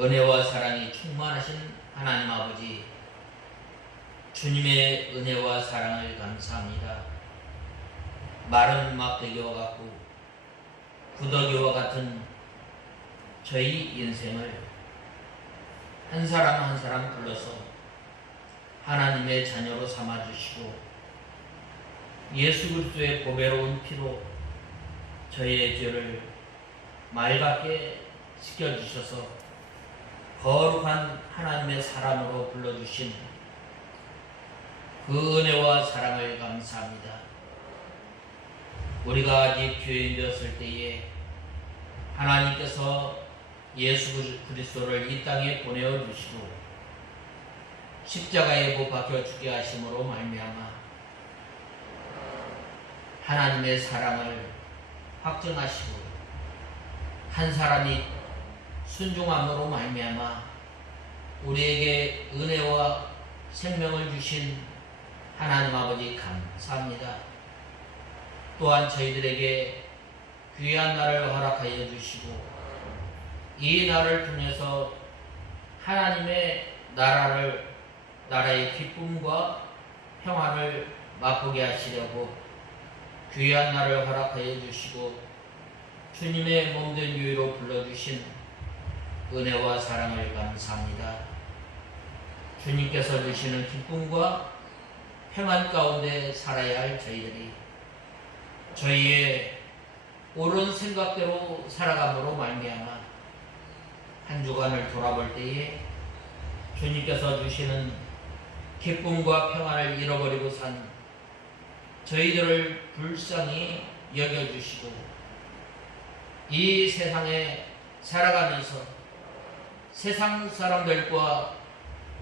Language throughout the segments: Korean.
은혜와 사랑이 충만하신 하나님 아버지, 주님의 은혜와 사랑을 감사합니다. 마른 막대기와 같고 구더기와 같은 저희 인생을 한 사람 한 사람 불러서 하나님의 자녀로 삼아주시고 예수 그리스도의 보배로운 피로 저희의 죄를 맑게 씻겨주셔서 거룩한 하나님의 사람으로 불러주신 그 은혜와 사랑을 감사합니다. 우리가 아직 죄인되었을 때에 하나님께서 예수 그리스도를 이 땅에 보내어주시고 십자가에 못 박혀 죽게 하심으로 말미암아 하나님의 사랑을 확증하시고 한 사람이 순종함으로 말미암아 우리에게 은혜와 생명을 주신 하나님 아버지 감사합니다. 또한 저희들에게 귀한 날을 허락하여 주시고 이 날을 통해서 하나님의 나라의 기쁨과 평안을 맛보게 하시려고 귀한 날을 허락하여 주시고 주님의 몸된 유의로 불러주신 은혜와 사랑을 감사합니다. 주님께서 주시는 기쁨과 평안 가운데 살아야 할 저희의 옳은 생각대로 살아감으로 말미암아 한 주간을 돌아볼 때에 주님께서 주시는 기쁨과 평안을 잃어버리고 산 저희들을 불쌍히 여겨주시고 이 세상에 살아가면서 세상 사람들과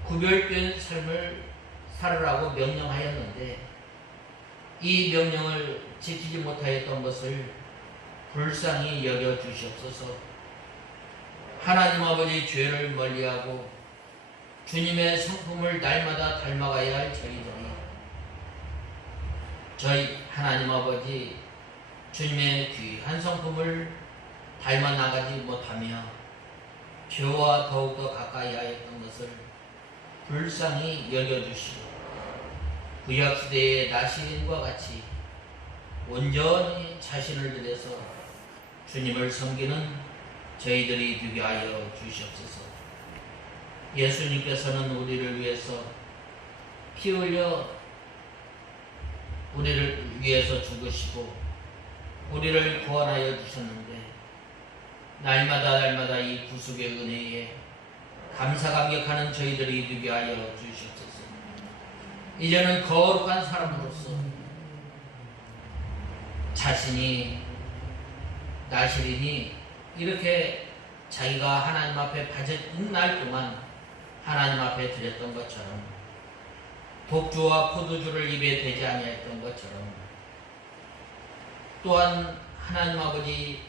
구별된 삶을 살으라고 명령하였는데 이 명령을 지키지 못하였던 것을 불쌍히 여겨주시옵소서. 하나님 아버지 죄를 멀리하고 주님의 성품을 날마다 닮아가야 할 저희 하나님 아버지 주님의 귀한 성품을 닮아 나가지 못하며 죄와 더욱더 가까이 하였던 것을 불쌍히 여겨주시고 구약시대의 나시린과 같이 온전히 자신을 들여서 주님을 섬기는 저희들이 되게 하여 주시옵소서. 예수님께서는 우리를 위해서 피 흘려 우리를 위해서 죽으시고 우리를 구원하여 주셨는데 날마다 이 구속의 은혜에 감사감격하는 저희들이 되게 하여 주시옵소서. 이제는 거룩한 사람으로서 자신이 나시린이 이렇게 자기가 하나님 앞에 바쳐진 날 동안 하나님 앞에 드렸던 것처럼 독주와 포도주를 입에 대지 아니했던 것처럼 또한 하나님 아버지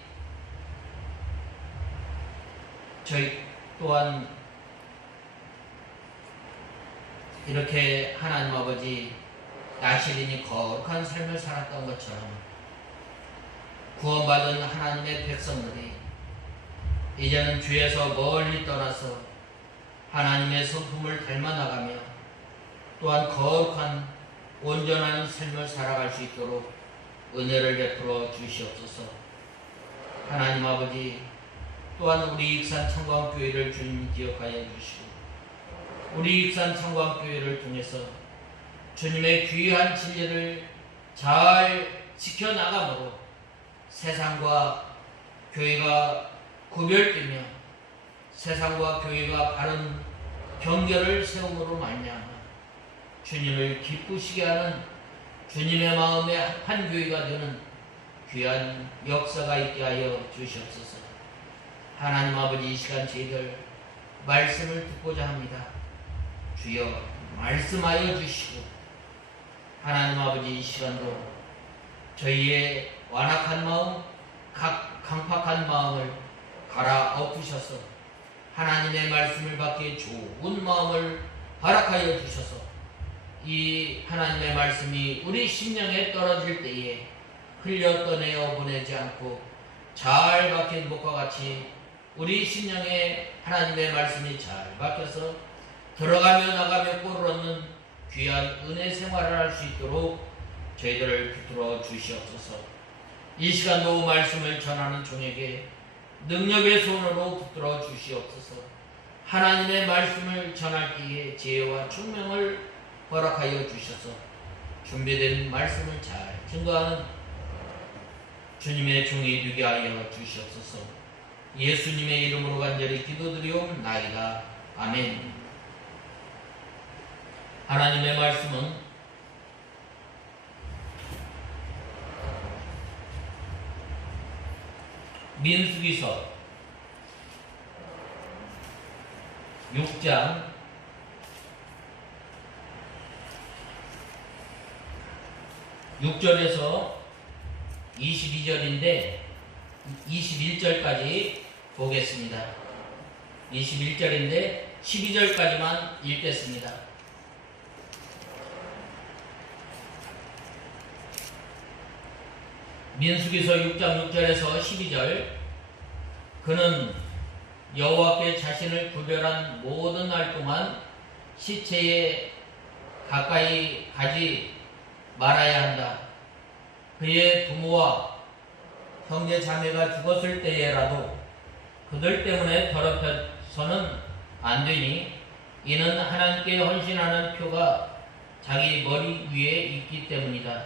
저희 또한 이렇게 하나님 아버지 나시린이 거룩한 삶을 살았던 것처럼 구원받은 하나님의 백성들이 이제는 죄에서 멀리 떠나서 하나님의 성품을 닮아나가며 또한 거룩한 온전한 삶을 살아갈 수 있도록 은혜를 베풀어 주시옵소서. 하나님 아버지 또한 우리 익산 청광교회를 주님 기억하여 주시고 우리 익산 청광교회를 통해서 주님의 귀한 진리를 잘 지켜나가므로 세상과 교회가 구별되며 세상과 교회가 바른 경계를 세움으로 말미암아 주님을 기쁘시게 하는 주님의 마음의 합한 교회가 되는 귀한 역사가 있게 하여 주시옵소서. 하나님 아버지 이 시간 저희들 말씀을 듣고자 합니다. 주여 말씀하여 주시고 하나님 아버지 이 시간도 저희의 완악한 마음, 강팍한 마음을 갈아엎으셔서 하나님의 말씀을 받기에 좋은 마음을 허락하여 주셔서 이 하나님의 말씀이 우리 심령에 떨어질 때에 흘려 떠내어 보내지 않고 잘 박힌 목과 같이 우리 심령에 하나님의 말씀이 잘 박혀서 들어가며 나가며 꼴을 얻는 귀한 은혜 생활을 할 수 있도록 저희들을 붙들어 주시옵소서. 이 시간도 말씀을 전하는 종에게 능력의 손으로 붙들어 주시옵소서. 하나님의 말씀을 전할 때에 지혜와 총명을 허락하여 주셔서 준비된 말씀을 잘 증거하는 주님의 종이 되게 하여 주시옵소서. 예수님의 이름으로 간절히 기도드리옵나이다. 아멘. 하나님의 말씀은 민수기서 6장 6절에서 22절인데 21절까지 보겠습니다. 21절인데 12절까지만 읽겠습니다. 민수기서 6장 6절에서 12절. 그는 여호와께 자신을 구별한 모든 날 동안 시체에 가까이 가지 말아야 한다. 그의 부모와 형제 자매가 죽었을 때에라도 그들 때문에 더럽혀서는 안 되니 이는 하나님께 헌신하는 표가 자기 머리 위에 있기 때문이다.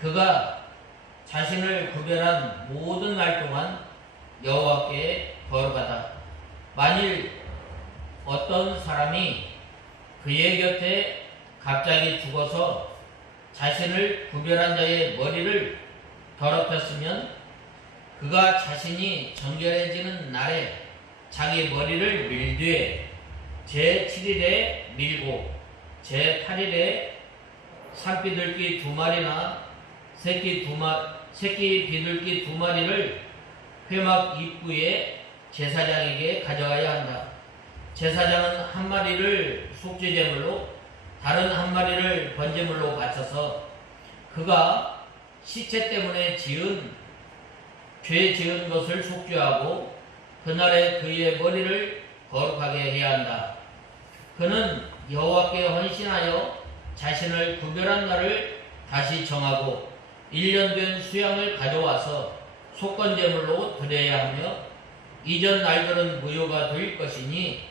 그가 자신을 구별한 모든 날 동안 여호와께 거룩하다. 만일 어떤 사람이 그의 곁에 갑자기 죽어서 자신을 구별한 자의 머리를 더럽혔으면 그가 자신이 정결해지는 날에 자기 머리를 밀되 제7일에 밀고 제8일에 산비둘기 2마리나 새끼 비둘기 2마리를 회막 입구에 제사장에게 가져가야 한다. 제사장은 한 마리를 속죄제물로 다른 한 마리를 번제물로 바쳐서 그가 시체 때문에 죄 지은 것을 속죄하고 그날에 그의 머리를 거룩하게 해야 한다. 그는 여호와께 헌신하여 자신을 구별한 날을 다시 정하고 1년 된 수양을 가져와서 속건제물로 드려야 하며 이전 날들은 무효가 될 것이니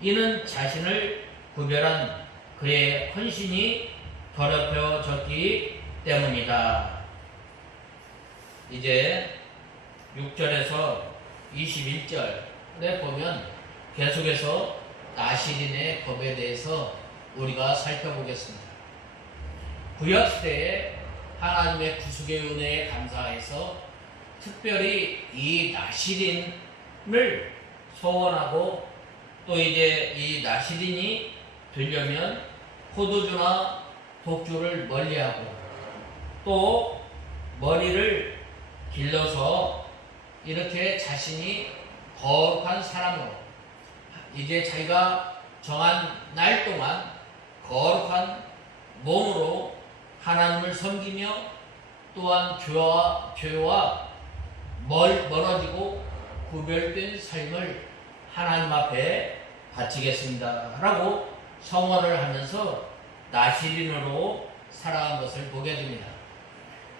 이는 자신을 구별한 그의 헌신이 더럽혀졌기 때문이다. 이제 6절에서 21절에 보면 계속해서 나시린의 법에 대해서 우리가 살펴보겠습니다. 구약시대에 하나님의 구속의 은혜에 감사해서 특별히 이 나시린을 소원하고 또 이제 이 나시린이 되려면 포도주나 독주를 멀리하고 또 머리를 길러서 이렇게 자신이 거룩한 사람으로 이제 자기가 정한 날 동안 거룩한 몸으로 하나님을 섬기며 또한 죄와 멀어지고 구별된 삶을 하나님 앞에 바치겠습니다 라고 성원을 하면서 나시린으로 살아간 것을 보게 됩니다.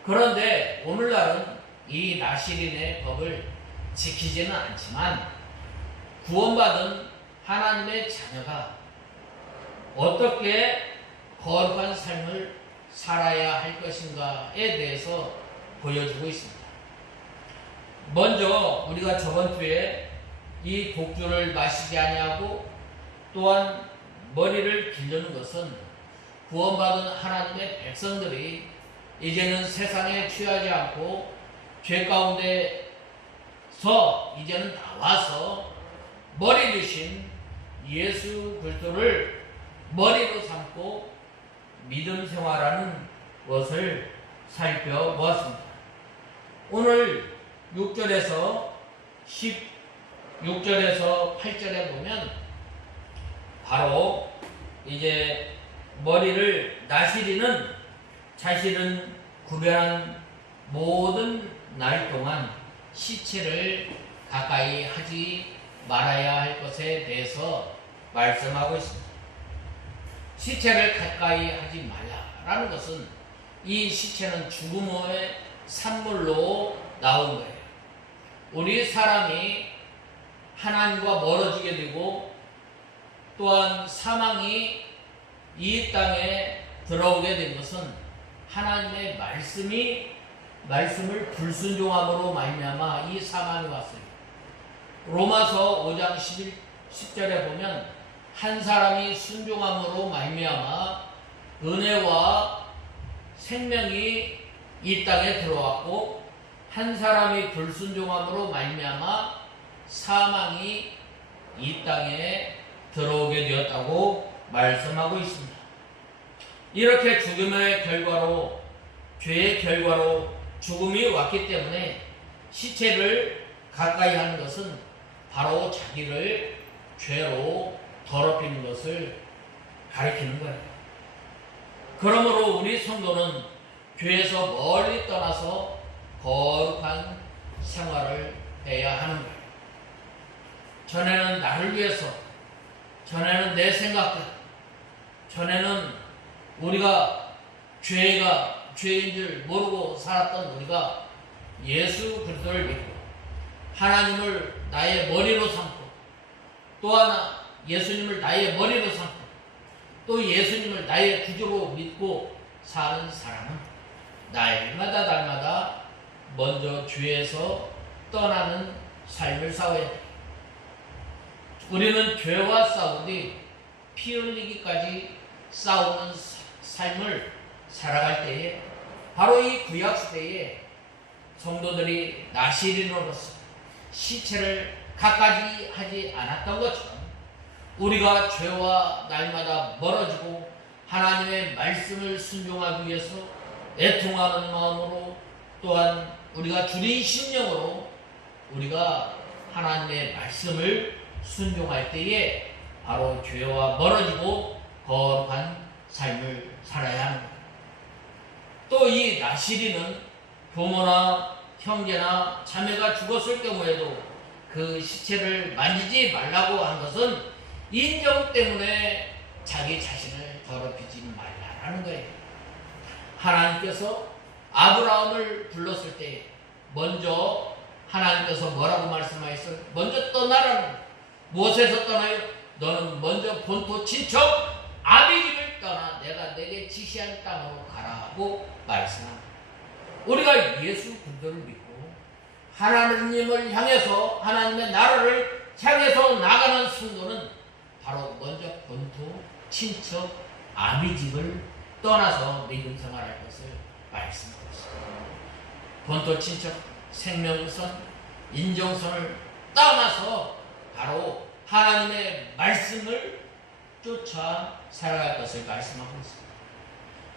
그런데 오늘날은 이 나시린의 법을 지키지는 않지만 구원받은 하나님의 자녀가 어떻게 거룩한 삶을 살아야 할 것인가에 대해서 보여주고 있습니다. 먼저 우리가 저번 주에 이 독주를 마시지 아니하고 또한 머리를 기르는 것은 구원받은 하나님의 백성들이 이제는 세상에 취하지 않고 죄 가운데서 이제는 나와서 머리 되신 예수 그리스도를 머리로 삼고 믿음 생활하는 것을 살펴보았습니다. 오늘 6절에서 8절에 보면 바로 이제 머리를 나시리는 자신은 구별한 모든 날 동안 시체를 가까이 하지 말아야 할 것에 대해서 말씀하고 있습니다. 시체를 가까이 하지 말라라는 것은 이 시체는 죽음의 산물로 나온 거예요. 우리 사람이 하나님과 멀어지게 되고 또한 사망이 이 땅에 들어오게 된 것은 하나님의 말씀을 불순종함으로 말미암아 이 사망이 왔어요. 로마서 5장 10절에 보면 한 사람이 순종함으로 말미암아 은혜와 생명이 이 땅에 들어왔고 한 사람이 불순종함으로 말미암아 사망이 이 땅에 들어오게 되었다고 말씀하고 있습니다. 이렇게 죽음의 결과로 죄의 결과로 죽음이 왔기 때문에 시체를 가까이 하는 것은 바로 자기를 죄로 더럽히는 것을 가리키는 거예요. 그러므로 우리 성도는 죄에서 멀리 떠나서 거룩한 생활을 해야 하는 거예요. 전에는 나를 위해서, 전에는 내 생각대로, 전에는 우리가 죄인 줄 모르고 살았던 우리가 예수 그리스도를 믿고 하나님을 나의 머리로 삼고 또 하나 예수님을 나의 머리로 삼고 또 예수님을 나의 구주로 믿고 사는 사람은 날마다 먼저 죄에서 떠나는 삶을 싸워야 돼. 우리는 죄와 싸우니 피 흘리기까지 싸우는 삶을 살아갈 때에 바로 이 구약 시대에 성도들이 나시린으로서 시체를 가까이 하지 않았던 것처럼 우리가 죄와 날마다 멀어지고 하나님의 말씀을 순종하기 위해서 애통하는 마음으로 또한 우리가 주린 심령으로 우리가 하나님의 말씀을 순종할 때에 바로 죄와 멀어지고 거룩한 삶을 살아야 하는 겁니다. 또 이 나시리는 부모나 형제나 자매가 죽었을 경우에도 그 시체를 만지지 말라고 한 것은 인정 때문에 자기 자신을 더럽히지 말라는 거예요. 하나님께서 아브라함을 불렀을 때 먼저 하나님께서 뭐라고 말씀하셨어요? 먼저 떠나라는 거예요. 무엇에서 떠나요? 너는 먼저 본토 친척 아비집을 떠나 내가 내게 지시한 땅으로 가라고 말씀합니다. 우리가 예수 그리스도를 믿고 하나님을 향해서 하나님의 나라를 향해서 나가는 순도는 바로 먼저 본토 친척 아비집을 떠나서 믿음 생활할 것을 말씀하고 있습니다. 본토 친척 생명선 인정선을 떠나서 바로 하나님의 말씀을 쫓아 살아갈 것을 말씀하고 있습니다.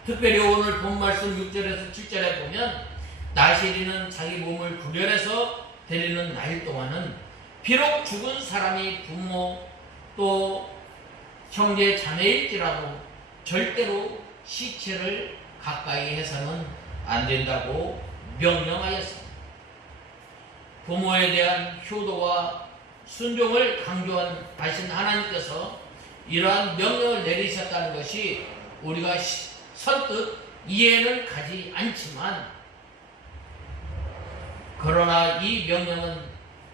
특별히 오늘 본 말씀 6절에서 7절에 보면 나시리는 자기 몸을 구별해서 데리는 날 동안은 비록 죽은 사람이 부모 또 형제 자매일지라도 절대로 시체를 가까이 해서는 안 된다고 명령하였습니다. 부모에 대한 효도와 순종을 강조하신 하나님께서 이러한 명령을 내리셨다는 것이 우리가 선뜻 이해는 가지 않지만 그러나 이 명령은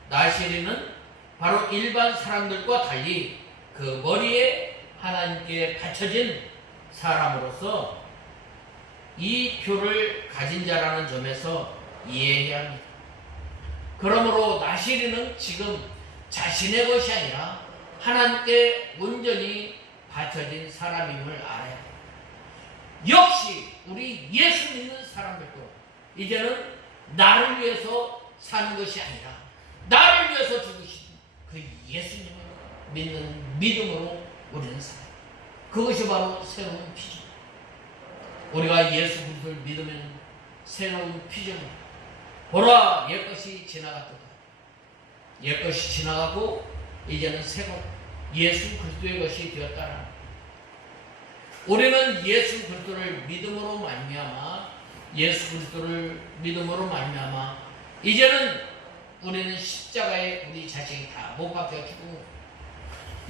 나시리는 바로 일반 사람들과 달리 그 머리에 하나님께 갖춰진 사람으로서 이 표를 가진 자라는 점에서 이해해야 합니다. 그러므로 나시리는 지금 자신의 것이 아니라 하나님께 온전히 바쳐진 사람임을 알아야 합니다. 역시 우리 예수 믿는 사람들도 이제는 나를 위해서 사는 것이 아니라 나를 위해서 죽으신 그 예수님을 믿는 믿음으로 우리는 살아요. 그것이 바로 새로운 피조물. 우리가 예수 그리스도를 믿으면 새로운 피조물. 보라 옛것이 지나갔도다. 옛것이 지나가고 이제는 새것 예수 그리스도의 것이 되었다라. 우리는 예수 그리스도를 믿음으로 말미암아 이제는 우리는 십자가에 우리 자신이 다 못 박혀 죽은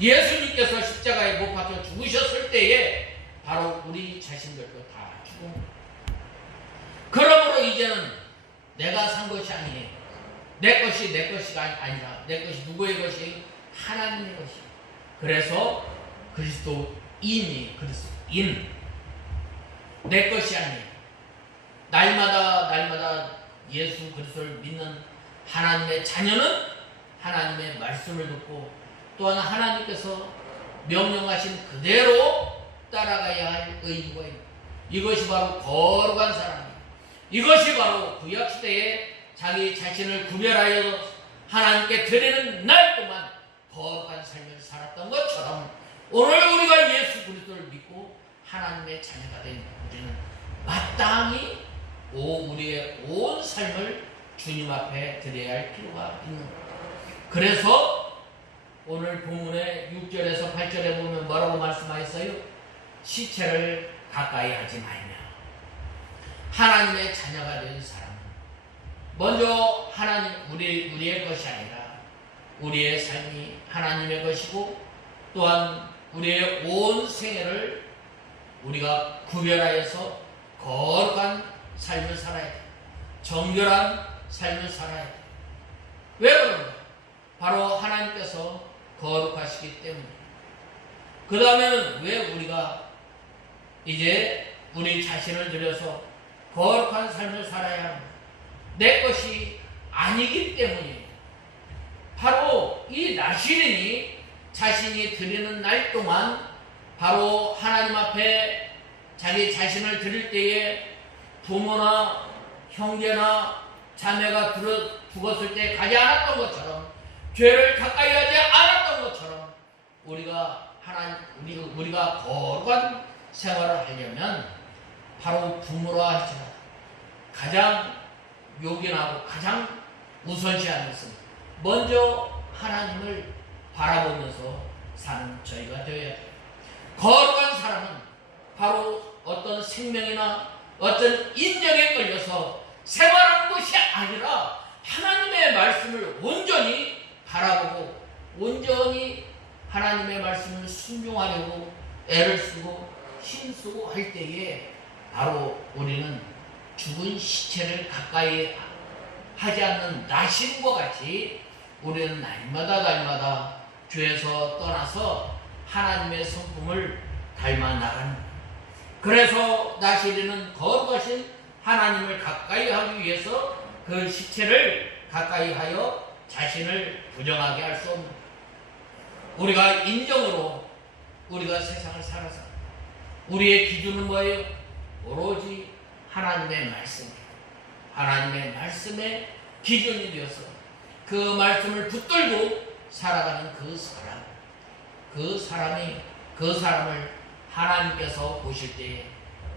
예수님께서 십자가에 못 박혀 죽으셨을 때에 바로 우리 자신들도 다 죽은 그러므로 이제는 내가 산 것이 아니에요. 내 것이 내 것이가 아니라 내 것이 누구의 것이 하나님의 것이. 그래서 그리스도인이 그리스도인 내 것이 아니에요. 날마다 예수 그리스도를 믿는 하나님의 자녀는 하나님의 말씀을 듣고 또한 하나님께서 명령하신 그대로 따라가야 할 의무가 있습니다. 이것이 바로 거룩한 사람이에요. 이것이 바로 구약시대에 자기 자신을 구별하여 하나님께 드리는 날 동안 거룩한 삶을 살았던 것처럼 오늘 우리가 예수 그리스도를 믿고 하나님의 자녀가 된 우리는 마땅히 우리의 온 삶을 주님 앞에 드려야 할 필요가 있는 거예요. 그래서 오늘 본문의 6절에서 8절에 보면 뭐라고 말씀하셨어요? 시체를 가까이 하지 말며 하나님의 자녀가 된 사람은 먼저 하나님 우리의 것이 아니라 우리의 삶이 하나님의 것이고 또한 우리의 온 생애를 우리가 구별하여서 거룩한 삶을 살아야 돼. 정결한 삶을 살아야 돼. 왜 그런가? 바로 하나님께서 거룩하시기 때문에. 그 다음에는 왜 우리가 이제 우리 자신을 들여서 거룩한 삶을 살아야 합니다. 내 것이 아니기 때문이에요. 바로 이 나시린이 자신이 드리는 날 동안 바로 하나님 앞에 자기 자신을 드릴 때에 부모나 형제나 자매가 죽었을 때 가지 않았던 것처럼 죄를 가까이 하지 않았던 것처럼 우리가 거룩한 생활을 하려면 바로 부모라 할지라도 가장 요긴하고 가장 우선시하는 것은 먼저 하나님을 바라보면서 사는 저희가 되어야 돼요. 거룩한 사람은 바로 어떤 생명이나 어떤 인정에 걸려서 생활하는 것이 아니라 하나님의 말씀을 온전히 바라보고 온전히 하나님의 말씀을 순종하려고 애를 쓰고 힘쓰고 할 때에 바로 우리는 죽은 시체를 가까이 하지 않는 나시린과 같이 우리는 날마다 죄에서 떠나서 하나님의 성품을 닮아 나가는 거예요. 그래서 나시린은 거룩하신 하나님을 가까이 하기 위해서 그 시체를 가까이 하여 자신을 부정하게 할 수 없는 거예요. 우리가 인정으로 우리가 세상을 살아서 우리의 기준은 뭐예요? 오로지 하나님의 말씀이에요. 하나님의 말씀의 기준이 되어서 그 말씀을 붙들고 살아가는 그 사람을 하나님께서 보실 때에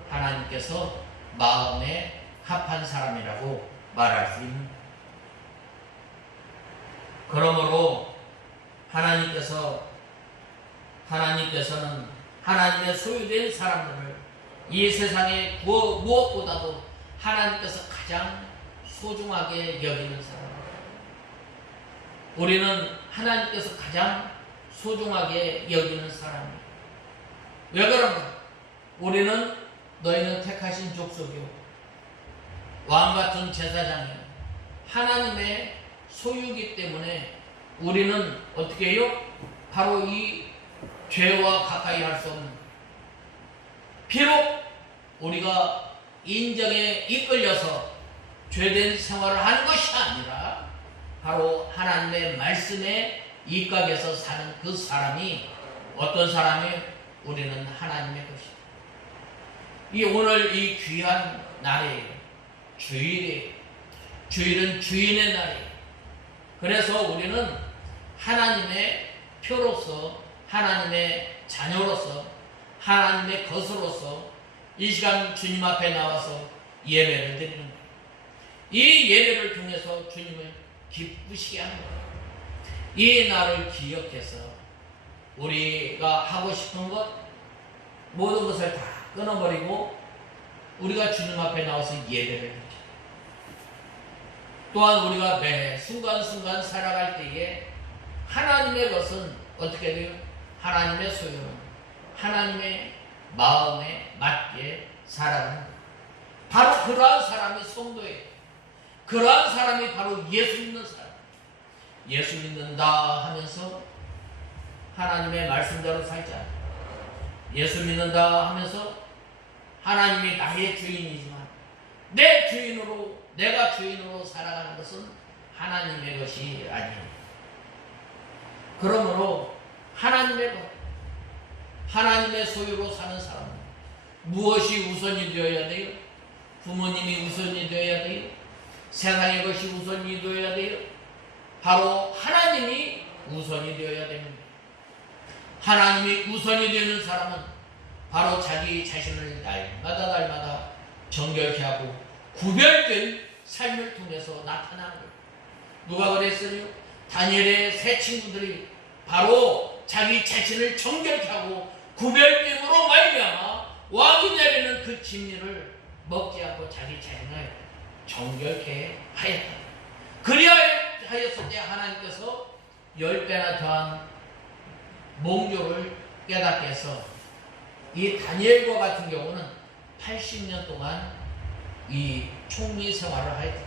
하나님께서 마음에 합한 사람이라고 말할 수 있는 거예요. 그러므로 하나님께서는 하나님의 소유된 사람들을 이 세상에 무엇보다도 하나님께서 가장 소중하게 여기는 사람입니다. 우리는 하나님께서 가장 소중하게 여기는 사람입니다. 왜 그런가? 우리는 너희는 택하신 족속이요 왕같은 제사장이요 하나님의 소유이기 때문에 우리는 어떻게 해요? 바로 이 죄와 가까이 할 수 없는 비록 우리가 인정에 이끌려서 죄된 생활을 하는 것이 아니라 바로 하나님의 말씀에 입각해서 사는 그 사람이 어떤 사람이 우리는 하나님의 것이다. 오늘 이 귀한 날이에요. 주일이에요. 주일은 주인의 날이에요. 그래서 우리는 하나님의 표로서 하나님의 자녀로서 하나님의 것으로서 이 시간 주님 앞에 나와서 예배를 드리는 거예요. 이 예배를 통해서 주님을 기쁘시게 하는 거예요. 이 날을 기억해서 우리가 하고 싶은 것 모든 것을 다 끊어버리고 우리가 주님 앞에 나와서 예배를 드리죠. 또한 우리가 매 순간순간 살아갈 때에 하나님의 것은 어떻게 돼요? 하나님의 소유는 하나님의 마음에 맞게 살아가는 거예요. 바로 그러한 사람이 성도예요. 그러한 사람이 바로 예수 믿는 사람. 예수 믿는다 하면서 하나님의 말씀대로 살자. 예수 믿는다 하면서 하나님이 나의 주인이지만 내 주인으로, 내가 주인으로 살아가는 것은 하나님의 것이 아니에요. 그러므로 하나님의 것, 하나님의 소유로 사는 사람은 무엇이 우선이 되어야 돼요? 부모님이 우선이 되어야 돼요? 세상의 것이 우선이 되어야 돼요? 바로 하나님이 우선이 되어야 됩니다. 하나님이 우선이 되는 사람은 바로 자기 자신을 날마다 정결케 하고 구별된 삶을 통해서 나타나는 거예요. 누가 그랬어요? 다니엘의 세 친구들이 바로 자기 자신을 정결케 하고 구별됨으로 말미암아 왕이 내리는 그 진리를 먹지 않고 자기 자신을 정결케 하였다. 그리하였을 때 하나님께서 10배나 더한 몽조를 깨닫게 해서 이 다니엘과 같은 경우는 80년 동안 이 총리 생활을 하였다.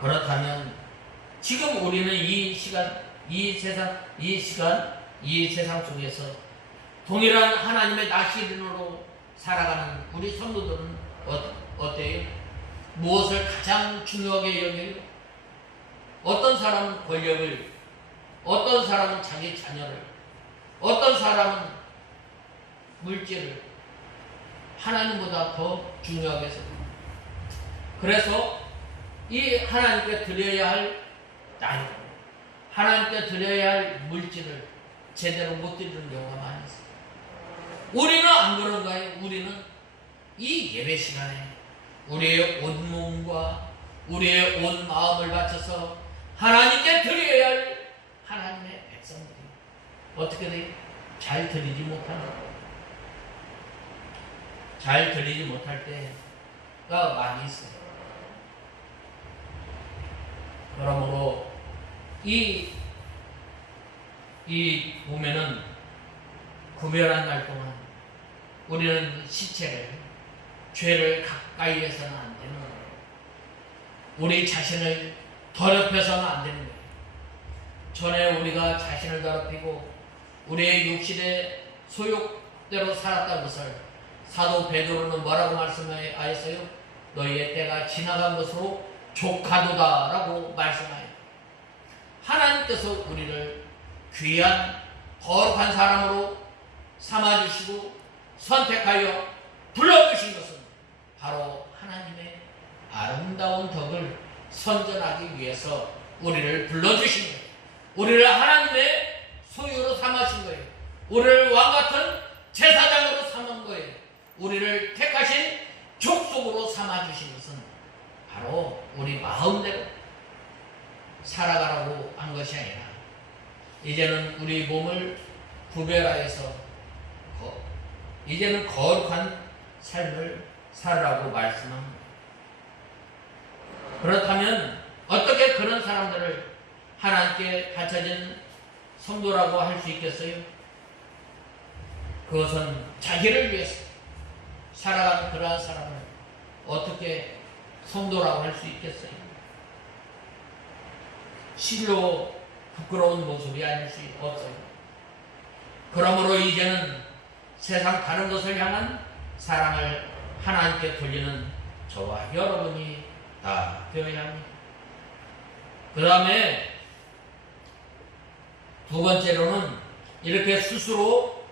그렇다면 지금 우리는 이 세상 속에서 동일한 하나님의 나시린으로 살아가는 우리 성도들은 어때요? 무엇을 가장 중요하게 여겨요? 어떤 사람은 권력을, 어떤 사람은 자기 자녀를, 어떤 사람은 물질을 하나님보다 더 중요하게 생각합니다. 그래서 이 하나님께 드려야 할 나이, 하나님께 드려야 할 물질을 제대로 못 드리는 경우가 많이 있어요. 우리는 안 그런가요? 우리는 이 예배 시간에 우리의 온 몸과 우리의 온 마음을 바쳐서 하나님께 드려야 할 하나님의 백성들이 어떻게 돼요? 잘 드리지 못한다. 잘 드리지 못할 때가 많이 있어요. 그러므로 이 보면은 구별한 날 동안 우리는 시체를, 죄를 가까이 해서는 안 되는 거예요. 우리 자신을 더럽혀서는 안 되는 거예요. 전에 우리가 자신을 더럽히고 우리의 육신의 소욕대로 살았다는 것을 사도 베드로는 뭐라고 말씀하였어요? 너희의 때가 지나간 것으로 족하도다 라고 말씀하여요. 하나님께서 우리를 귀한 거룩한 사람으로 삼아주시고 선택하여 불러주신 것은 바로 하나님의 아름다운 덕을 선전하기 위해서 우리를 불러주신 거예요. 우리를 하나님의 소유로 삼으신 거예요. 우리를 왕같은 제사장으로 삼은 거예요. 우리를 택하신 족속으로 삼아주신 것은 바로 우리 마음대로 살아가라고 한 것이 아니라 이제는 우리 몸을 구별하여서 이제는 거룩한 삶을 살으라고 말씀합니다. 그렇다면 어떻게 그런 사람들을 하나님께 바쳐진 성도라고 할 수 있겠어요? 그것은 자기를 위해서 살아가는 그러한 사람을 어떻게 성도라고 할 수 있겠어요? 실로 부끄러운 모습이 아닐 수 없어요. 그러므로 이제는 세상 다른 것을 향한 사랑을 하나님께 돌리는 저와 여러분이 다 되어야 합니다. 그 다음에 두 번째로는 이렇게 스스로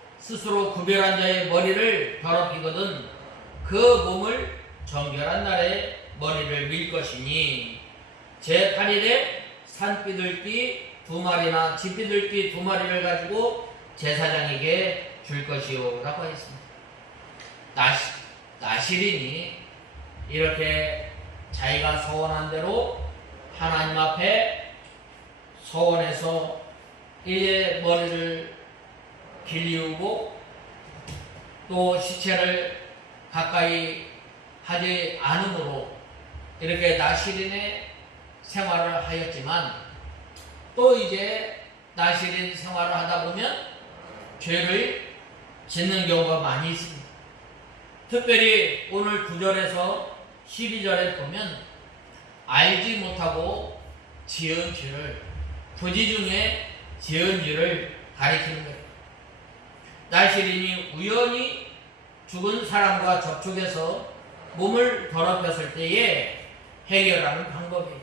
구별한 자의 머리를 더럽히거든 그 몸을 정결한 날에 머리를 밀 것이니 제8일에 산비둘기 2마리나 집비둘기 2마리를 가지고 제사장에게 줄 것이요 라고 했습니다. 나시린이 이렇게 자기가 서원한 대로 하나님 앞에 서원해서 이제 머리를 길리우고 또 시체를 가까이 하지 않으므로 이렇게 나시린의 생활을 하였지만, 또 이제 나시린 생활을 하다 보면 죄를 짓는 경우가 많이 있습니다. 특별히 오늘 9절에서 12절에 보면 알지 못하고 지은 죄를, 부지 중에 지은 죄를 가리키는 거예요. 나시린이 우연히 죽은 사람과 접촉해서 몸을 더럽혔을 때에 해결하는 방법이에요.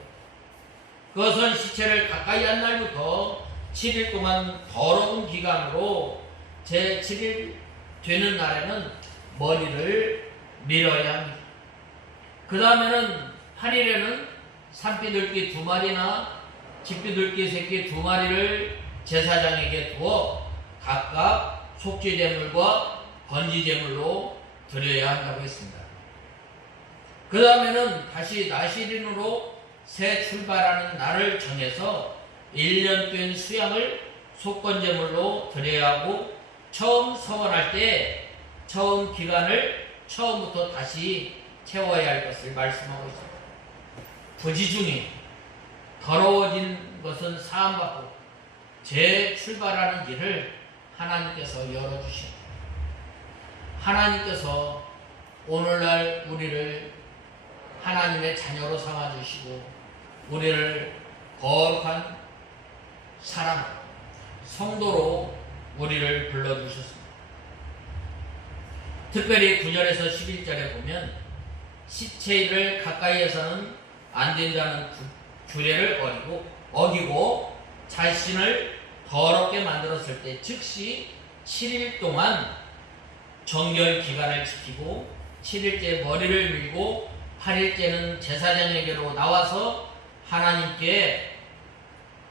그것은 시체를 가까이 한 날부터 7일 동안 더러운 기간으로 제7일 되는 날에는 머리를 밀어야 합니다. 그 다음에는 8일에는 산비둘기 2마리나 집비둘기 새끼 2마리를 제사장에게 두어 각각 속죄제물과 번지제물로 드려야 한다고 했습니다. 그 다음에는 다시 나시린으로 새 출발하는 날을 정해서 1년 된 수양을 속건제물로 드려야 하고, 처음 서원할 때 처음 기간을 처음부터 다시 채워야 할 것을 말씀하고 있습니다. 부지 중에 더러워진 것은 사함받고 재출발하는 길을 하나님께서 열어주십니다. 하나님께서 오늘날 우리를 하나님의 자녀로 삼아주시고 우리를 거룩한 사람, 성도로 우리를 불러주셨습니다. 특별히 9절에서 11절에 보면 시체를 가까이에서는 안 된다는 규례를 어기고 자신을 더럽게 만들었을 때 즉시 7일 동안 정결 기간을 지키고 7일째 머리를 밀고 8일째는 제사장에게로 나와서 하나님께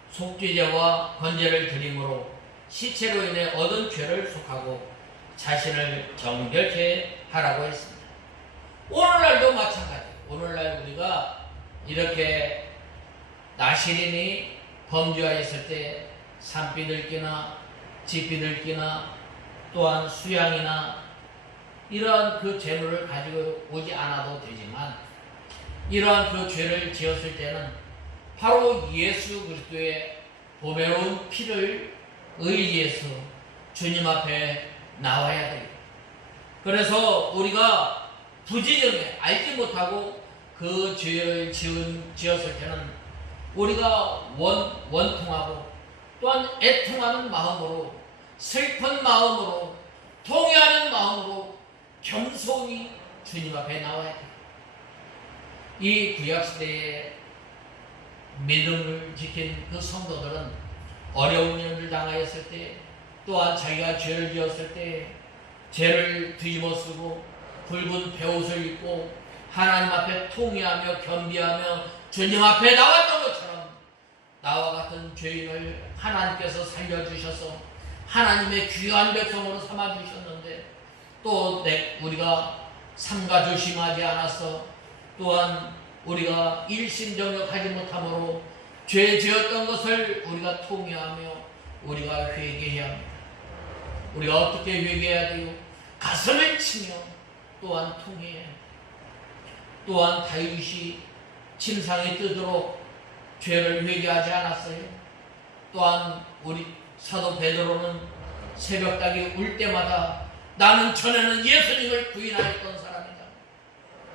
속죄제와 번제를 드림으로 시체로 인해 얻은 죄를 속하고 자신을 정결케 하라고 했습니다. 오늘날도 마찬가지예요. 오늘날 우리가 이렇게 나시린이 범죄하였을 때 산비둘기나 집비둘기나 또한 수양이나 이러한 그 죄물을 가지고 오지 않아도 되지만, 이러한 그 죄를 지었을 때는 바로 예수 그리스도의 보배로운 피를 의지해서 주님 앞에 나와야 돼요. 그래서 우리가 부지정에 알지 못하고 그 죄를 지었을 때는 우리가 원통하고 또한 애통하는 마음으로, 슬픈 마음으로, 통회하는 마음으로 겸손히 주님 앞에 나와야 돼요. 이 구약시대에 믿음을 지킨 그 성도들은 어려운 일을 당하였을 때, 또한 자기가 죄를 지었을 때 죄를 뒤집어쓰고 붉은 베옷을 입고 하나님 앞에 통회하며 겸비하며 주님 앞에 나왔던 것처럼 나와 같은 죄인을 하나님께서 살려주셔서 하나님의 귀한 백성으로 삼아주셨는데, 또 우리가 삼가 조심하지 않아서, 또한 우리가 일심정력하지 못함으로 죄 지었던 것을 우리가 통회하며 우리가 회개해야 합니다. 우리가 어떻게 회개해야 돼요? 가슴을 치며 또한 통회해야 합니다. 또한 다윗이 침상에 뜨도록 죄를 회개하지 않았어요. 또한 우리 사도 베드로는 새벽닭이 울 때마다 나는 전에는 예수님을 부인하였던 사람이다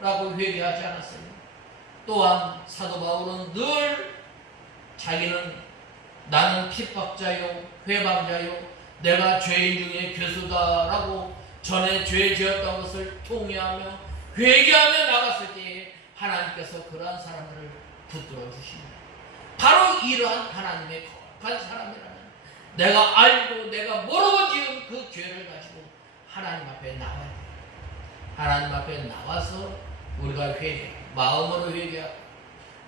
라고 회개하지 않았어요. 또한 사도 바울은 늘 자기는 나는 핍박자요 회방자요 내가 죄인 중에 괴수다라고 전에 죄 지었던 것을 통회하며 회개하며 나갔을 때에 하나님께서 그러한 사람들을 붙들어 주십니다. 바로 이러한 하나님의 거룩한 사람이라면 내가 알고 내가 모르고 지은 그 죄를 가지고 하나님 앞에 나와야 돼요. 하나님 앞에 나와서 우리가 마음으로 회개하고,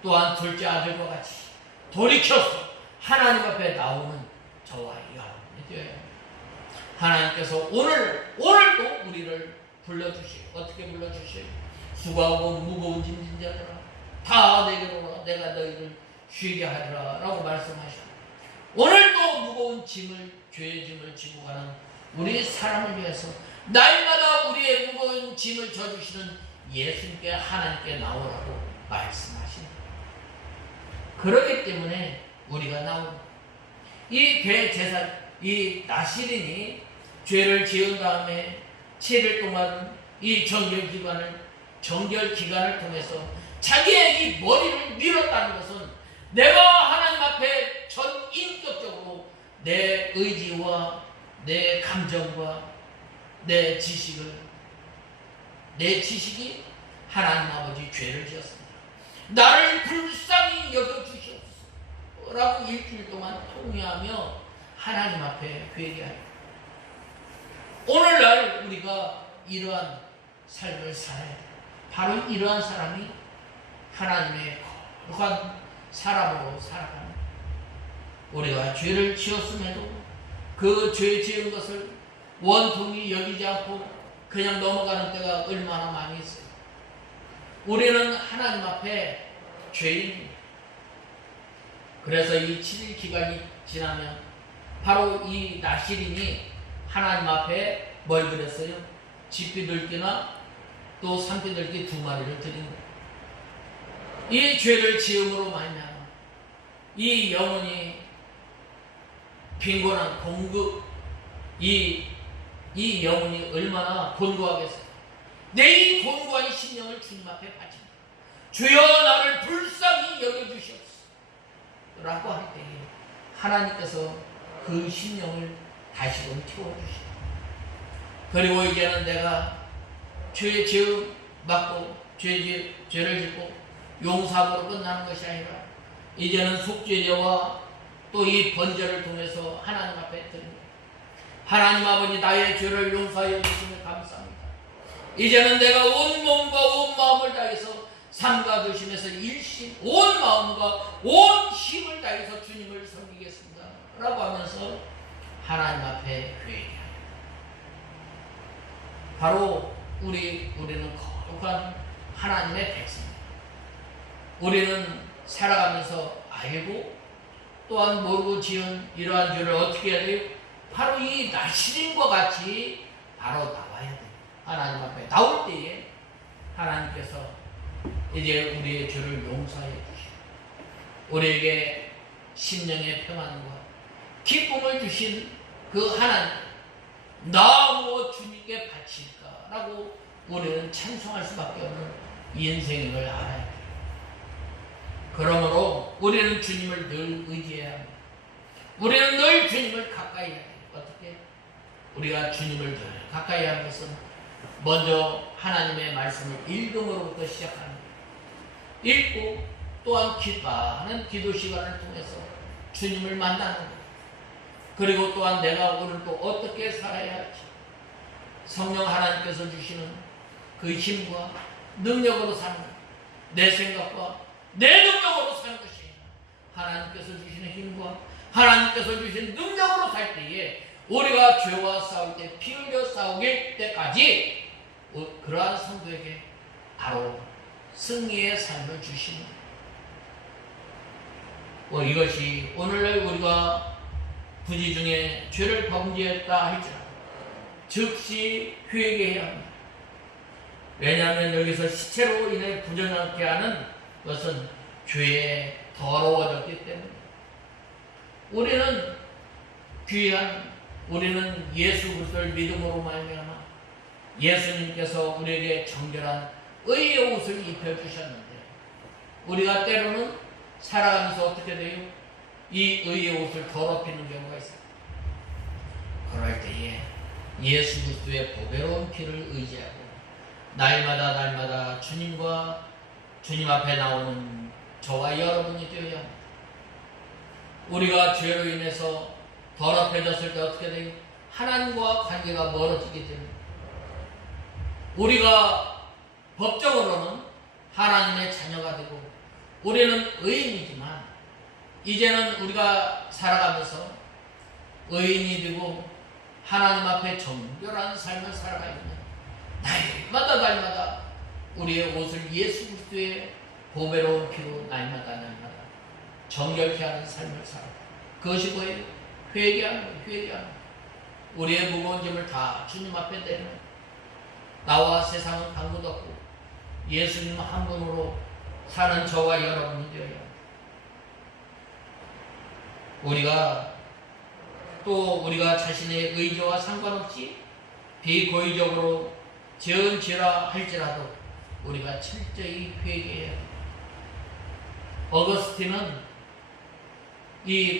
또한 둘째 아들과 같이 돌이켜서 하나님 앞에 나오는 저와 여러분이 되어야 합니다. 하나님께서 오늘도 우리를 불러주시고, 어떻게 불러주시고, 수고하고 무거운 짐진 자들아 다 내게로 오라 내가 너희를 쉬게 하리라 라고 말씀하시고, 오늘도 무거운 죄의 짐을 지고 가는 우리 사람을 위해서 날마다 우리의 무거운 짐을 져주시는 예수님께 하나님께 나오라고 말씀하십니다. 그렇기 때문에 우리가 나옵니다. 이 대제사, 이 나시린이 죄를 지은 다음에 7일 동안 이 정결 기간을 통해서 자기의 이 머리를 밀었다는 것은 내가 하나님 앞에 전 인격적으로 내 의지와 내 감정과 내 지식이 하나님 아버지 죄를 지었습니다. 나를 불쌍히 여겨주시옵소서 라고 일주일 동안 통회하며 하나님 앞에 회개하여 오늘날 우리가 이러한 삶을 살아야 돼요. 바로 이러한 사람이 하나님의 거룩한 사람으로 살아갑니다. 우리가 죄를 지었음에도 그 죄 지은 것을 원통이 여기지 않고 그냥 넘어가는 때가 얼마나 많이 있어요. 우리는 하나님 앞에 죄인입니다. 그래서 이 7일 기간이 지나면 바로 이 나시린이 하나님 앞에 뭘 드렸어요? 집비둘기나 또 산비둘기 2마리를 드린 거예요. 이 죄를 지음으로 말미암아 이 영혼이 빈곤한 공급, 이 영혼이 얼마나 곤고하겠어요. 내 이 곤고한 심령을 주님 앞에 바칩니다. 주여 나를 불쌍히 여겨주시옵소서 라고 할 때에 하나님께서 그 심령을 다시금 태워주시고, 그리고 이제는 내가 죄 지음 받고 죄를 짓고 용서함으로 끝나는 것이 아니라 이제는 속죄제와 또 이 번제를 통해서 하나님 앞에 드립니다. 하나님 아버지, 나의 죄를 용서하여 주심을 감사합니다. 이제는 내가 온 몸과 온 마음을 다해서 삼가 주심에서 일심 온 마음과 온 힘을 다해서 주님을 섬기겠습니다 라고 하면서 하나님 앞에 회개합니다. 바로 우리는 거룩한 하나님의 백성입니다. 우리는 살아가면서 알고 또한 모르고 지은 이러한 죄를 어떻게 해야 돼요? 바로 이 나시린과 같이 바로 나와야 돼요. 하나님 앞에 나올 때에 하나님께서 이제 우리의 죄를 용서해 주시고 우리에게 심령의 평안과 기쁨을 주신 그 하나님, 나 뭐 주님께 바칠까라고 우리는 찬송할 수밖에 없는 인생을 알아야 돼요. 그러므로 우리는 주님을 늘 의지해야 합니다. 우리는 늘 주님을 가까이 해야 돼요. 어떻게? 우리가 주님을 늘 가까이 하는 것은 먼저 하나님의 말씀을 읽음으로부터 시작합니다. 읽고 또한 기도하는 기도 시간을 통해서 주님을 만나는 것. 그리고 또한 내가 오늘 또 어떻게 살아야 할지 성령 하나님께서 주시는 그 힘과 능력으로 사는 것. 내 생각과 내 능력으로 사는 것이 아니라 하나님께서 주시는 힘과 하나님께서 주신 능력으로 살 때에 우리가 죄와 싸울 때 피 흘려 싸우길 때까지 그러한 성도에게 바로 승리의 삶을 주시는 이것이 오늘날 우리가 부지 중에 죄를 범죄했다 할지라도 즉시 회개해야 합니다. 왜냐하면 여기서 시체로 인해 부정하게 하는 것은 죄에 더러워졌기 때문에 우리는 우리는 예수 그리스도를 믿음으로 말미암아 예수님께서 우리에게 정결한 의의 옷을 입혀주셨는데 우리가 때로는 살아가면서 어떻게 돼요? 이 의의 옷을 더럽히는 경우가 있어요. 그럴 때에 예수 그리스도의 보배로운 피를 의지하고 날마다 주님과 주님 앞에 나오는 저와 여러분이 되어야 합니다. 우리가 죄로 인해서 더럽혀졌을 때 어떻게 돼요? 하나님과 관계가 멀어지게 됩니다. 우리가 법적으로는 하나님의 자녀가 되고 우리는 의인이지만 이제는 우리가 살아가면서 의인이 되고 하나님 앞에 정결한 삶을 살아가야 됩니다. 날마다 우리의 옷을 예수 그리스도의 보배로운 피로 날마다 정결케 하는 삶을 살아가. 그것이 뭐예요? 회개하는 거예요. 우리의 무거운 짐을 다 주님 앞에 내는 나와 세상은 강도 없고 예수님 한 분으로 사는 저와 여러분이 되어야 합니다. 우리가 자신의 의지와 상관없이 비고의적으로 지은 죄라 할지라도 우리가 철저히 회개해야 합니다. 어거스틴은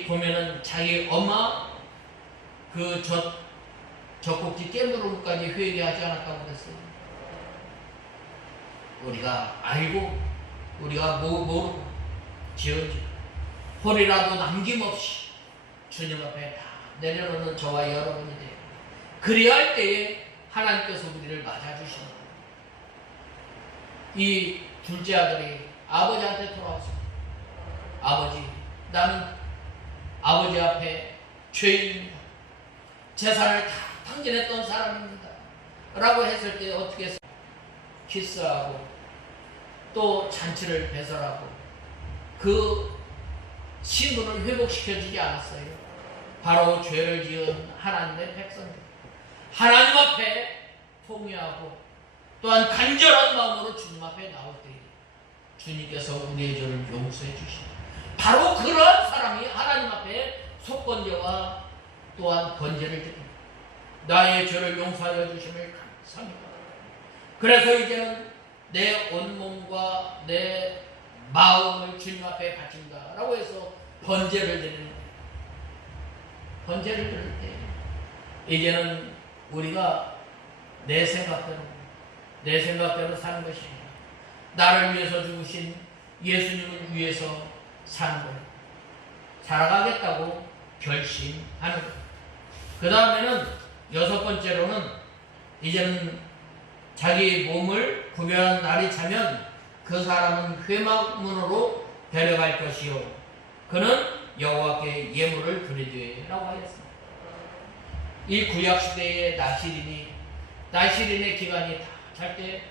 보면은 자기 엄마 그 젖꼭지 깨물음까지 회개하지 않았다고 그랬어요. 우리가 알고 우리가 모르고 지은 죄 홀이라도 남김없이 주님 앞에 다 내려놓는 저와 여러분이 돼요. 그리할 때에 하나님께서 우리를 맞아주시는 거예요. 이 둘째 아들이 아버지한테 돌아왔습니다. 아버지, 나는 아버지 앞에 죄인입니다. 재산을 다 탕진했던 사람입니다. 라고 했을 때 어떻게 했어요? 키스하고 또 잔치를 배설하고 그 신분을 회복시켜주지 않았어요. 바로 죄를 지은 하나님의 백성들, 하나님 앞에 통회하고 또한 간절한 마음으로 주님 앞에 나올 때 주님께서 우리의 죄를 용서해 주십니다. 바로 그러한 사람이 하나님 앞에 속건제와 또한 번제를 드립니다. 나의 죄를 용서하여 주심을 감사합니다. 그래서 이제는 내 온몸과 내 마음을 주님 앞에 바친다 라고 해서 번제를 드리는 거예요. 번제를 드릴 때 이제는 우리가 내 생각대로 사는 것이 아니라 나를 위해서 죽으신 예수님을 위해서 사는 거예요. 살아가겠다고 결심하는 거예요. 그 다음에는 여섯 번째로는 이제는 자기 몸을 구별한 날이 차면 그 사람은 회막문으로 데려갈 것이요 그는 여호와께 예물을 드리되 라고 하였습니다. 이 구약시대의 나시린의 기간이 다 찰 때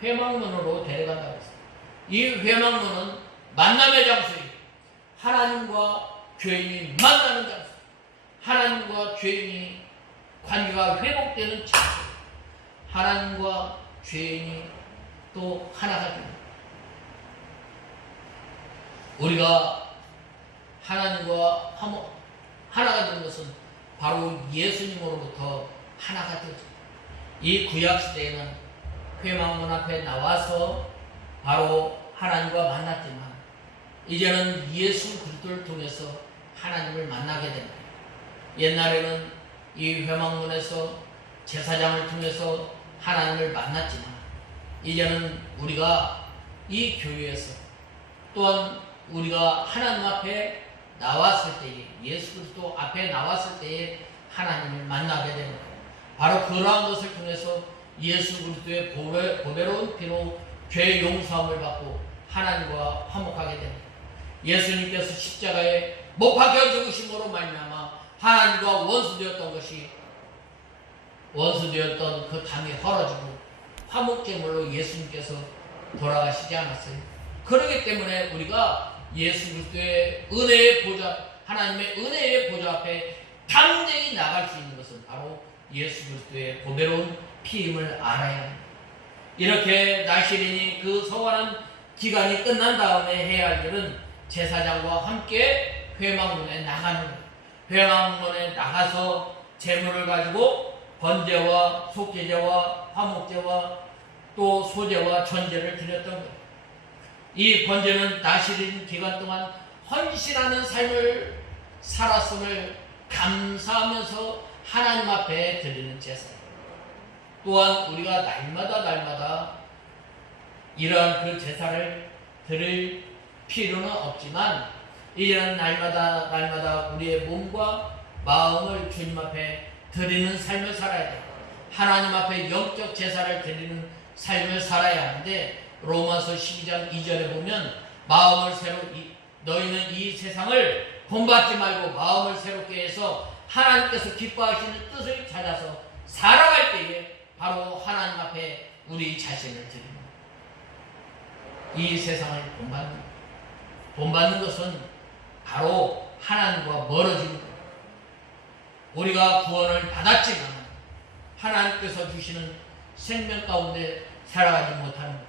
회막문으로 데려간다고 했습니다. 이 회막문은 만남의 장소이고 하나님과 죄인이 만나는 장소, 하나님과 죄인이 관계가 회복되는 장소, 하나님과 죄인이 또 하나가 됩니다. 우리가 하나님과 하나가 되는 것은 바로 예수님으로부터 하나가 되죠. 이 구약시대에는 회막문 앞에 나와서 바로 하나님과 만났지만 이제는 예수 그리스도를 통해서 하나님을 만나게 됩니다. 옛날에는 이 회막문에서 제사장을 통해서 하나님을 만났지만 이제는 우리가 이 교회에서 또한 우리가 하나님 앞에 나왔을 때에 예수 그리스도 앞에 나왔을 때에 하나님을 만나게 됩니다. 바로 그러한 것을 통해서 예수 그리스도의 보배로운 피로 죄 용서함을 받고 하나님과 화목하게 됩니다. 예수님께서 십자가에 못 박혀 죽으심으로 말미암아 하나님과 원수되었던 그 담이 헐어지고 화목제물로 예수님께서 돌아가시지 않았어요. 그렇기 때문에 우리가 예수 그리스도의 은혜의 보좌, 하나님의 은혜의 보좌 앞에 당당히 나갈 수 있는 것은 바로 예수 그리스도의 보배로운 피임을 알아야 합니다. 이렇게 나시린이 그 서원한 기간이 끝난 다음에 해야 할 일은 제사장과 함께 회막문에 나가는 거예요. 회막문에 나가서 제물을 가지고 번제와 속죄제와 화목제와 또 소제와 전제를 드렸던 거예요. 이 번제는 나시린 기간 동안 헌신하는 삶을 살았음을 감사하면서 하나님 앞에 드리는 제사예요. 또한 우리가 날마다 이러한 그 제사를 드릴 필요는 없지만 이제는 날마다 우리의 몸과 마음을 주님 앞에 드리는 삶을 살아야 돼요. 하나님 앞에 영적 제사를 드리는 삶을 살아야 하는데 로마서 12장 2절에 보면 너희는 이 세상을 본받지 말고 마음을 새롭게 해서 하나님께서 기뻐하시는 뜻을 찾아서 살아갈 때에 바로 하나님 앞에 우리 자신을 드립니다. 이 세상을 본받는 것은 바로 하나님과 멀어지는 것. 우리가 구원을 받았지만 하나님께서 주시는 생명 가운데 살아가지 못하는 것.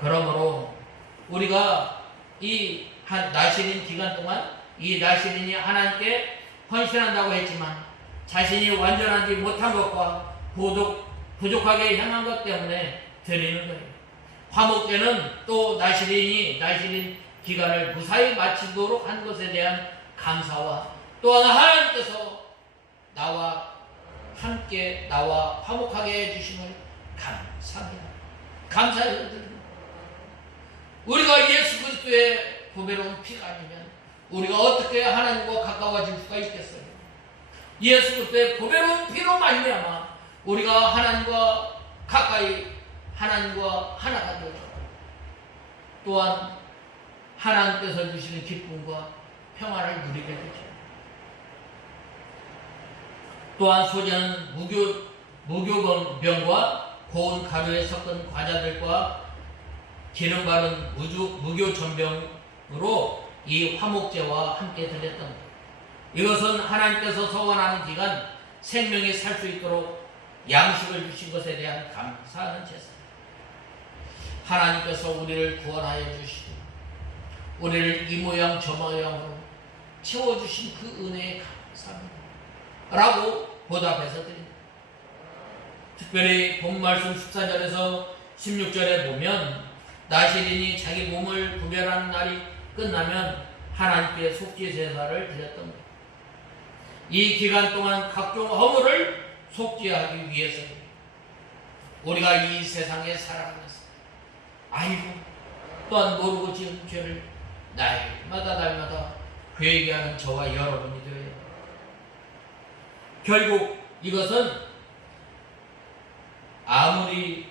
그러므로 우리가 이 나시린 기간 동안 이 나시린이 하나님께 헌신한다고 했지만 자신이 완전하지 못한 것과 부족하게 행한 것 때문에 드리는 거예요. 화목제는 또 나시린 기간을 무사히 마치도록 한 것에 대한 감사와 또한 하나님께서 나와 화목하게 해주심을 감사합니다. 감사해서 드립니다. 우리가 예수 그리스도의 보배로운 피가 아니면 우리가 어떻게 하나님과 가까워질 수가 있겠어요? 예수 그리스도의 보배로운 피로 말미암아 우리가 하나님과 가까이 하나님과 하나가 되고 또한 하나님께서 주시는 기쁨과 평안을 누리게 되죠. 또한 소재는 무교병과 고운 가루에 섞은 과자들과 기름 바른 무교전병으로 이 화목제와 함께 드렸던 것. 이것은 하나님께서 서원하는 기간 생명이 살 수 있도록 양식을 주신 것에 대한 감사하는 제사. 하나님께서 우리를 구원하여 주시고 우리를 이 모양 저 모양으로 채워주신 그 은혜에 감사합니다 라고 보답해서 드립니다. 특별히 본 말씀 14절에서 16절에 보면 나시린이 자기 몸을 구별하는 날이 끝나면 하나님께 속죄 제사를 드렸던 것. 이 기간 동안 각종 허물을 속죄하기 위해서 우리가 이 세상에 살아가면서 아이고 또한 모르고 지은 죄를 날마다 회개하는 저와 여러분이 되어야 합니다. 결국 이것은 아무리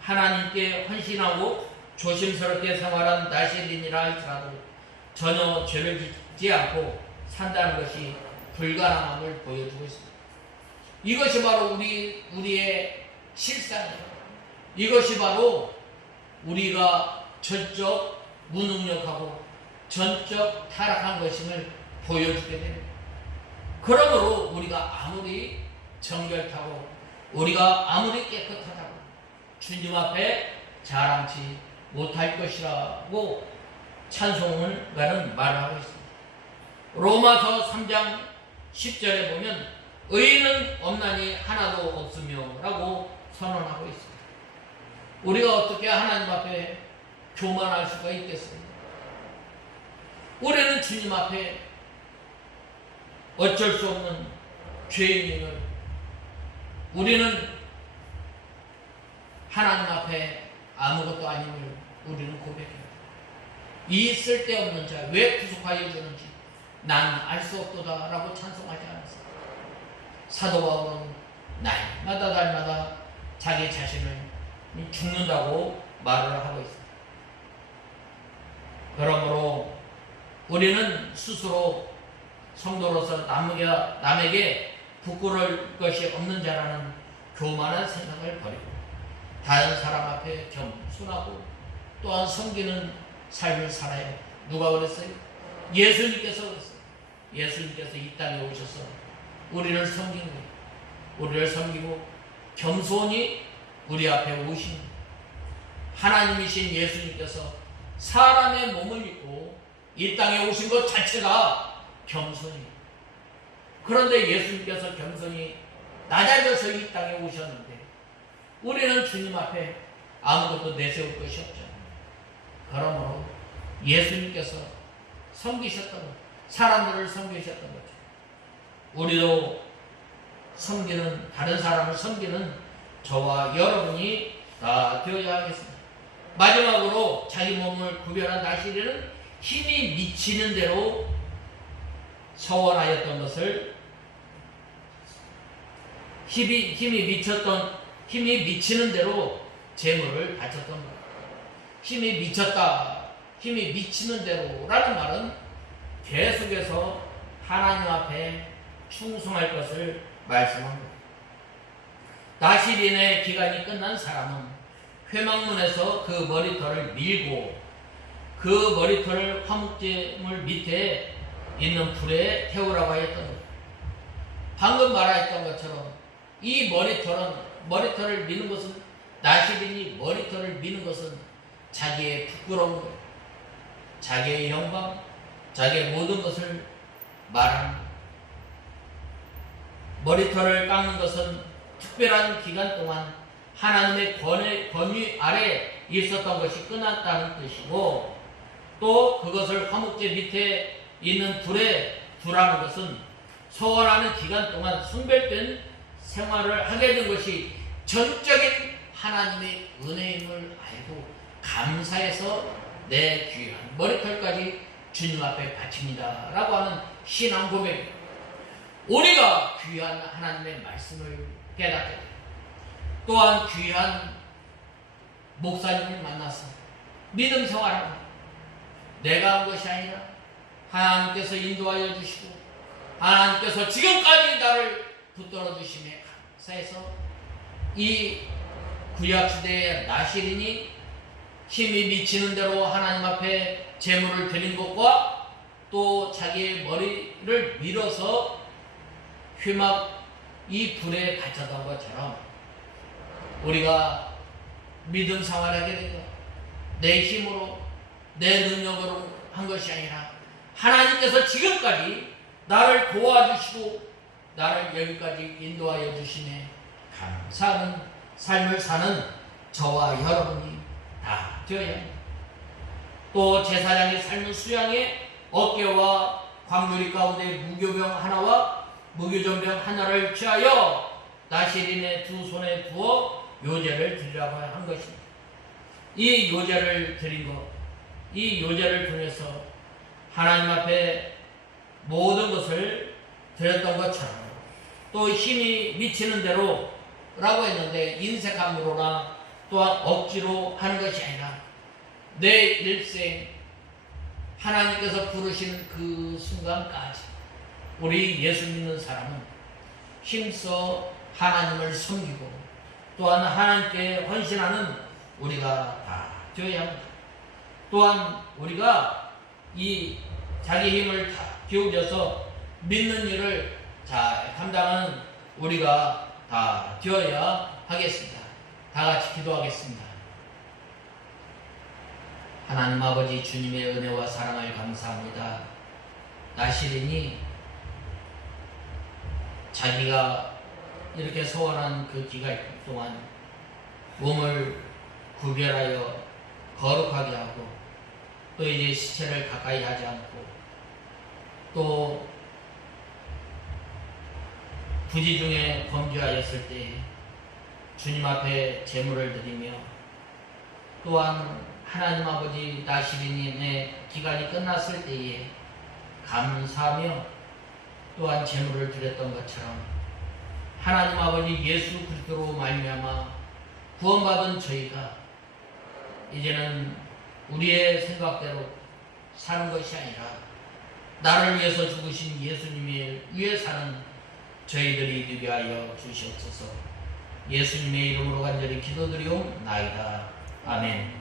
하나님께 헌신하고 조심스럽게 생활한 나시린이라 할지라도 전혀 죄를 짓지 않고 산다는 것이 불가능함을 보여주고 있습니다. 이것이 바로 우리의 실상이에요. 이것이 바로 우리가 전적 무능력하고 전적 타락한 것임을 보여주게 됩니다. 그러므로 우리가 아무리 정결하고 우리가 아무리 깨끗하다고 주님 앞에 자랑치 못할 것이라고 찬송가는 말하고 있습니다. 로마서 3장 10절에 보면 의인은 없나니 하나도 없으며 라고 선언하고 있습니다. 우리가 어떻게 하나님 앞에 교만할 수가 있겠어요? 우리는 주님 앞에 어쩔 수 없는 죄인임을 우리는 하나님 앞에 아무것도 아님을 우리는 고백해요. 이 쓸데없는 자 왜 구속하여 주는지 난 알 수 없도다 라고 찬송하지 않았어요. 사도 바울은 날마다 자기 자신을 죽는다고 말을 하고 있습니다. 그러므로 우리는 스스로 성도로서 남에게 부끄러울 것이 없는 자라는 교만한 생각을 버리고 다른 사람 앞에 겸손하고 또한 섬기는 삶을 살아야 합니다. 누가 그랬어요? 예수님께서 그랬어요. 예수님께서 이 땅에 오셔서 우리를 섬긴 거예요. 우리를 섬기고 겸손히 우리 앞에 오신 하나님이신 예수님께서 사람의 몸을 입고 이 땅에 오신 것 자체가 겸손이에요. 그런데 예수님께서 겸손히 낮아져서 이 땅에 오셨는데 우리는 주님 앞에 아무것도 내세울 것이 없잖아요. 그러므로 예수님께서 섬기셨던 것, 사람들을 섬기셨던 거죠. 우리도 다른 사람을 섬기는 저와 여러분이 다 되어야 하겠습니다. 마지막으로 자기 몸을 구별한 나시린은 힘이 미치는 대로 서원하였던 것을 힘이 미치는 대로 제물을 바쳤던 것. 힘이 미쳤다, 힘이 미치는 대로라는 말은 계속해서 하나님 앞에 충성할 것을 말씀합니다. 나시린의 기간이 끝난 사람은 회막문에서 그 머리털을 밀고 그 머리털을 화목제물 밑에 있는 불에 태우라고 하였던 것. 방금 말하였던 것처럼 이 머리털을 미는 것은 나시린이 머리털을 미는 것은 자기의 부끄러운 것, 자기의 영광, 자기의 모든 것을 말합니다. 머리털을 깎는 것은 특별한 기간 동안 하나님의 권위 아래 있었던 것이 끝났다는 뜻이고, 또 그것을 화목제 밑에 있는 불에 두라는 것은 소원하는 기간 동안 순별된 생활을 하게 된 것이 전적인 하나님의 은혜임을 알고 감사해서 내 귀한 머리털까지 주님 앞에 바칩니다 라고 하는 신앙 고백입니다. 우리가 귀한 하나님의 말씀을 깨닫게 됩니다. 또한 귀한 목사님을 만나서 믿음 생활하고 내가 한 것이 아니라 하나님께서 인도하여 주시고 하나님께서 지금까지 나를 붙들어 주심에 감사해서 이 구약시대의 나실인이 힘이 미치는 대로 하나님 앞에 제물을 드린 것과 또 자기의 머리를 밀어서 휘막 이 불에 갇혔던 것처럼 우리가 믿음 생활하게 되고 내 힘으로 내 능력으로 한 것이 아니라 하나님께서 지금까지 나를 도와주시고 나를 여기까지 인도하여 주시네 감사하는 삶을 사는 저와 여러분이 다 되어야 합니다. 또 제사장의 삶을 수양해 어깨와 광주리 가운데 무교병 하나와 무교전병 하나를 취하여 나실인의 두 손에 두어 요제를 드리라고 한 것입니다. 이 요제를 드린 것, 이 요제를 통해서 하나님 앞에 모든 것을 드렸던 것처럼 또 힘이 미치는 대로 라고 했는데 인색함으로나 또한 억지로 하는 것이 아니라 내 일생 하나님께서 부르시는 그 순간까지 우리 예수 믿는 사람은 힘써 하나님을 섬기고 또한 하나님께 헌신하는 우리가 다 되어야 합니다. 또한 우리가 이 자기 힘을 다 기울여서 믿는 일을 잘 감당하는 우리가 다 되어야 하겠습니다. 다 같이 기도하겠습니다. 하나님 아버지 주님의 은혜와 사랑을 감사합니다. 나실인이 자기가 이렇게 소원한 그 기간 동안 몸을 구별하여 거룩하게 하고 또 이제 시체를 가까이 하지 않고 또 부지 중에 범죄하였을 때 주님 앞에 제물을 드리며 또한 하나님 아버지 나실인의 기간이 끝났을 때에 감사하며 또한 제물을 드렸던 것처럼 하나님 아버지 예수 그리스도로 말미암아 구원받은 저희가 이제는 우리의 생각대로 사는 것이 아니라 나를 위해서 죽으신 예수님을 위해 사는 저희들이 되게 하여 주시옵소서. 예수님의 이름으로 간절히 기도드리옵나이다. 아멘.